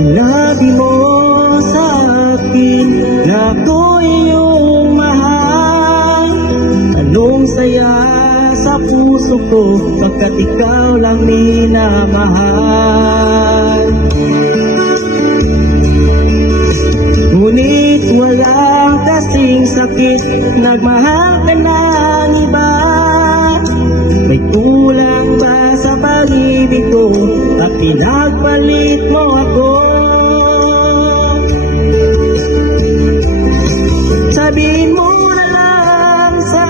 Sinabi mo sa akin na ako iyong mahal. Anong saya sa puso ko pagkat ikaw lang minamahal. Ngunit walang kasing sakit, nagmahal ka ng iba. May kulang ba sa pag-ibig ko at pinagpalit mo ako? Sabihin mo na lang sa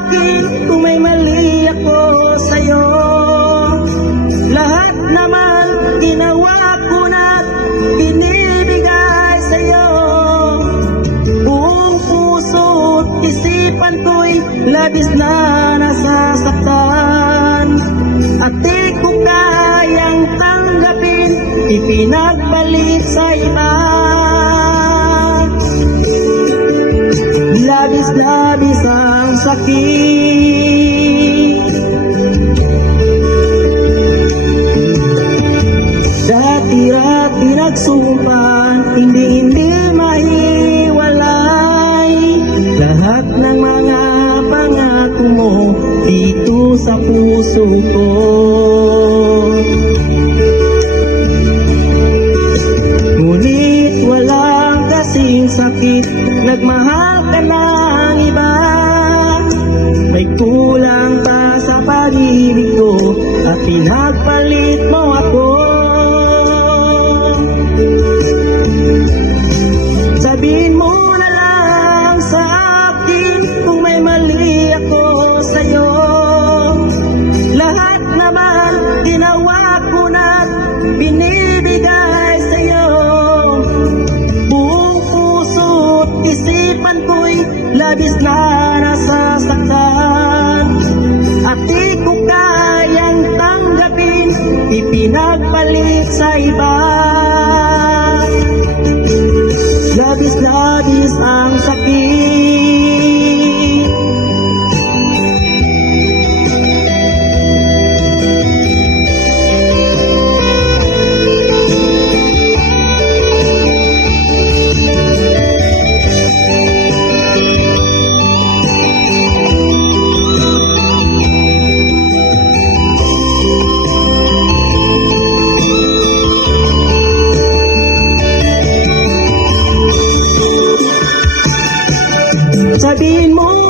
akin kung may mali ako sa'yo. Lahat naman ginawa ko na't binibigay sa'yo. Buong puso't isipan ko'y labis na nasasaktan. At di ko kayang tanggapin, ipinagpalit sa iba. Labis-labis ang sakit. Dati-dati nagsumpan, hindi mahiwalay. Lahat ng mga pangako mo dito sa puso ko. Ngunit walang kasing sakit, nagmahal ka ng iba. May kulang pa sa pag-ibig ko at pinagpalit mo ako. Sabihin mo na lang sa akin kung may mali ako sa'yo. Lahat naman ginawa ko na't binibigay sa'yo. Buong puso't isipan ko'y labis na nasasaktan. At di ko kayang tanggapin, ipinagpalit sa iba. Labis-labis ang sakit. Sabihin mo